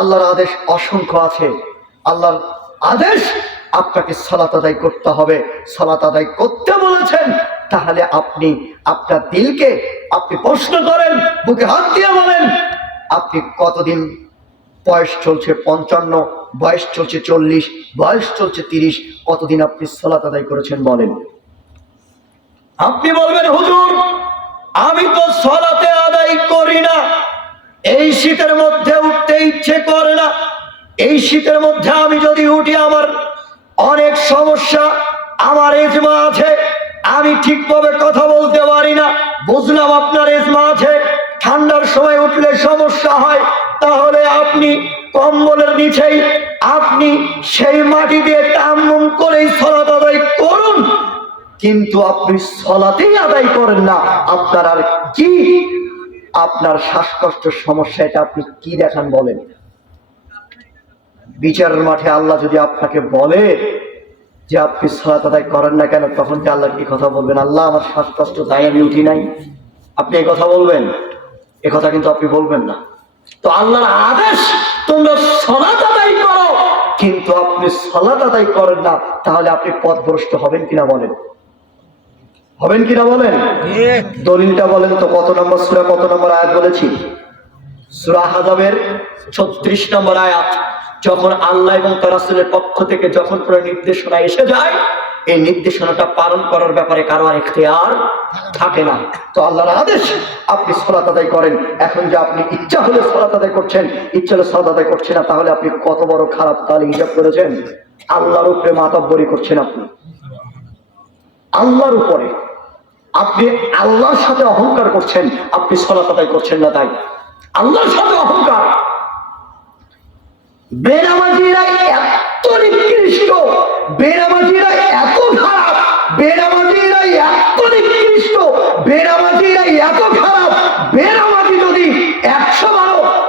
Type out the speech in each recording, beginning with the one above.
আল্লাহর আদেশ অসংখ্য আছে। আল্লাহর আদেশ আপনাকে সালাত আদায় করতে হবে। সালাত আদায় করতে বলেছেন, তাহলে আপনি আপনার দিলকে আপনি প্রশ্ন করেন, বুকে হাত দিয়ে বলেন, আপনি কতদিন বয়স চলছে 55, বয়স চলছে 40, বয়স চলছে 30, কতদিন আপনি সালাত আদায় করেছেন বলেন। আপনি বলবেন, হুজুর আমি তো সালাতে আদায় করি না, এই শীতের মধ্যে উঠতে ইচ্ছে করে না, এই শীতের মধ্যে আমি যদি উঠি আমার অনেক সমস্যা, আমার এজমা আছে, আমি ঠিকভাবে কথা বলতে পারি না। বুঝলাম আপনার এজমা আছে, ঠান্ডার সময় উঠলে সমস্যা হয়, তাহলে আপনি কম্বলের নিচেই আপনি সেই মাটি দিয়ে তায়াম্মুম করেই সালাত আদায় করুন। কিন্তু আপনি সালাতেই আদায় করেন না, আপনার আর কি, আপনার শ্বাসকষ্টের সমস্যা, এটা আপনি কি দেখান বলেন। বিচারের মাঠে আল্লাহ যদি আপনাকে বলে যে আপনি সালাত আদায় করেন না কেন, তখন কি আল্লাহ কি কথা বলবেন? আল্লাহ আমার শ্বাসকষ্ট তাই আমি উঠি নাই, আপনি এই কথা বলবেন? এ কথা কিন্তু আপনি বলবেন না। তো আল্লাহর আদেশ তোমরা সালাত আদায় করো, কিন্তু আপনি সালাত আদায় করেন না, তাহলে আপনি পথভ্রষ্ট হবেন কিনা বলেন, হবেন কিনা বলেন। দলিলটা বলেন তো, কত নম্বর সূরা, কত নম্বর আয়াত বলেছি? সূরা আহজাবের 36 নম্বর আয়াত। যখন আল্লাহ এবং তার রাসূলের পক্ষ থেকে যখন কোনো নির্দেশনা এসে যায়, এই নির্দেশনাটা পালন করার ব্যাপারে কারো আর ইখতিয়ার থাকে না। তো আল্লাহর আদেশ আপনি সালাত আদায় করেন। এখন যে আপনি ইচ্ছা হলে সালাত আদায় করছেন, ইচ্ছা হলে সালাত আদায় করছেন না, তাহলে আপনি কত বড় খারাপ তাহলে হিসাব করেছেন। আল্লাহর উপরে মাতাব্বরি করছেন আপনি, আল্লাহর উপরে আপনি আল্লাহর সাথে অহংকার করছেন, আপনি সালাত আদায় করছেন না, তাই আল্লাহর সাথে অহংকার। বেনামাজিরা এত নিকৃষ্ট, বেনামাজিরা এত খারাপ, বেনামাজিরা এত নিকৃষ্ট, বেনামাজিরা এত খারাপ। বেনামাজি যদি 100 বার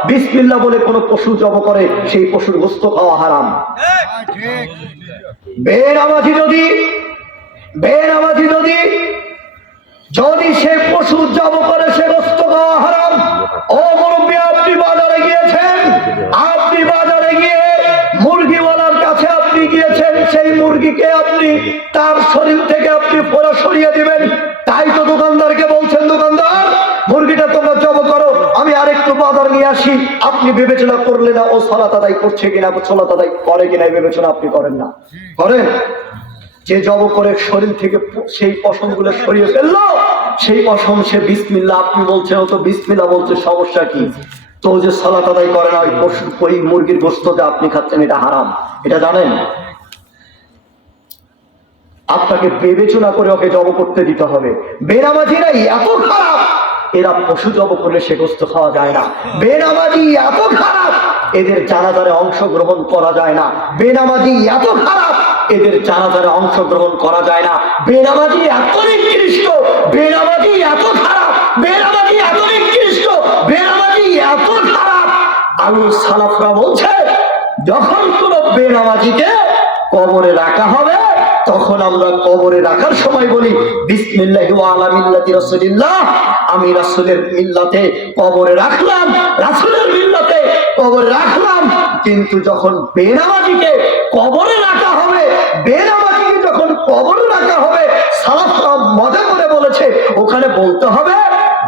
বিসমিল্লাহ বলে কোনো পশু জব করে, সেই পশুর গোশত খাওয়া হারাম। বেনামাজি যদি যদি সে পশু জব করে, সে গোশত খাওয়া হারাম। ও মুরব্বী, আপনি বাজারে গিয়েছেন, আপনি বাজারে গিয়ে মুরগিওয়ালার কাছে আপনি গিয়েছেন, সেই মুরগিকে আপনি তার শরীর থেকে আপনি ফোড়া সরিয়ে দিবেন, তাই তো দোকানদারকে বলছেন, দোকানদার মুরগিটা তোমরা জব করো, আমি আরেকটু বাজার নিয়ে আসি। আপনি বিবেচনা করলে না ও সালাত আদায় করছে কিনা, সালাত আদায় করে কিনা, বিবেচনা আপনি করেন না। করেন? যে জব করে শরীর থেকে সেই পশমগুলো সরিয়ে ফেললো, সেই পশম সে বিসমিল্লাহ আপনি বলছেন, ও তো বিসমিল্লাহ বলছে, সমস্যা কি? তো যে সালাত আদায় করে না, ওই পশু, ওই মুরগির গোশতটা আপনি খাচ্ছেন, এটা হারাম, এটা জানেন। আপনাকে বিবেচনা করে ওকে জব করতে দিতে হবে। বেনামাজিরা এত খারাপ, এরা পশু জব করলে সে গোশত খাওয়া যায় না। বেনামাজি এত খারাপ, এদের জানাজারে অংশগ্রহণ করা যায় না। বেনামাজি এত খারাপ, এদের জানাজারে অংশগ্রহণ করা যায় না। বেনামাজি এত নিকৃষ্ট, বেনামাজি এত খারাপ, বেনামাজি এত নিকৃষ্ট, বেনামাজি এত খারাপ। আল সালাফরা বলছে, যখন কোন বেনামাজিকে কবরে রাখা হবে, তখন আমরা কবরে রাখার সময় বলি বিসমিল্লাহি ওয়া আলা মিল্লাতি রাসূলিল্লাহ, আমি রাসূলের মিল্লাতে কবরে রাখলাম, রাসূলের মিল্লাতে কবরে রাখলাম। কিন্তু যখন বেনামাজিকে কবরে রাখা হবে, বেনামাজিকে যখন কবরে রাখা হবে, সালাফরা মজা করে বলেছে, ওখানে বলতে হবে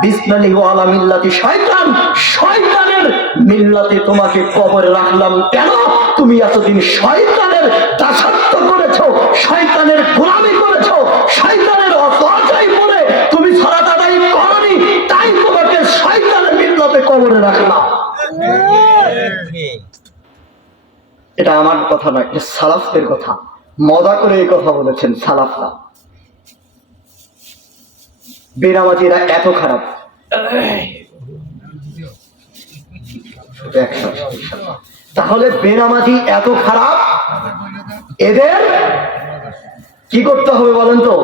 বিসমিল্লাহি ওয়া আলা মিল্লাতি শয়তান, শয়তানের মিল্লাতে তোমাকে কবরে রাখলাম। কেন? তুমি এতদিন শয়তানের দাসত্ব করেছো, শয়তানের গোলামি করেছো, শয়তানের অপরাধই বলে তুমি সালাত আদায় করনি, তাই তোমাকে শয়তানের মিল্লাতে কবরে রাখলাম। এটা আমার কথা নয়, এটা সালাফদের কথা। মজা করে এই কথা বলেছেন সালাফরা। বেনামাজিরা এত খারাপ, তাহলে বেনামাজি এত খারাপ, এদের কি করতে হবে বলেন তো?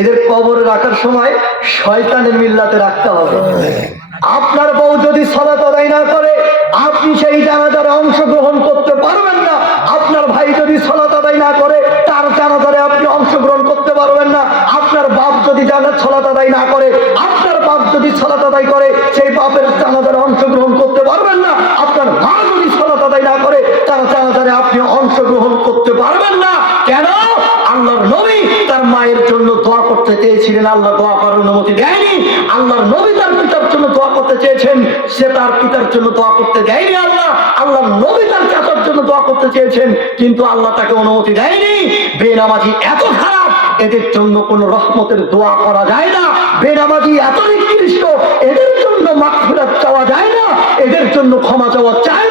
এদের কবরে রাখার সময় শয়তানের মিল্লাতে রাখতে হবে। আপনার বউ যদি সালাত আদায় না করে, আপনি সেই জানাজারে অংশগ্রহণ করতে পারবেন না। আপনার ভাই যদি সালাত আদায় না করে, তার জানাজারে আপনি অংশগ্রহণ করতে পারবেন না। আপনার বাপ যদি সালাত আদায় না করে, আপনার বাপ যদি সালাত আদায় করে, সেই বাপের জানাজারে অংশগ্রহণ করতে পারবেন না। আপনার মা যদি সালাত আদায় আদায় না করে তারা জানাজারে আপনি অংশগ্রহণ করতে পারবেন না। কেন? আল্লাহর নবী তার মায়ের জন্য দোয়া করতে চেয়েছিলেন, আল্লাহ দোয়া করার অনুমতি দেয়নি। আল্লাহর নবী তার পিতার জন্য দোয়া করতে চেয়েছেন, সে তার পিতার জন্য দোয়া করতে দেয়নি আল্লাহ। আল্লাহর নবী তার চাচার জন্য দোয়া করতে চেয়েছেন, কিন্তু আল্লাহ তাকে অনুমতি দেয়নি। বেনামাজি এত খারাপ, এদের জন্য কোনো রহমতের দোয়া করা যায় না। বেনামাজি এত নিকৃষ্ট, এদের জন্য মাগফিরাত চাওয়া যায় না, এদের জন্য ক্ষমা চাওয়া যায়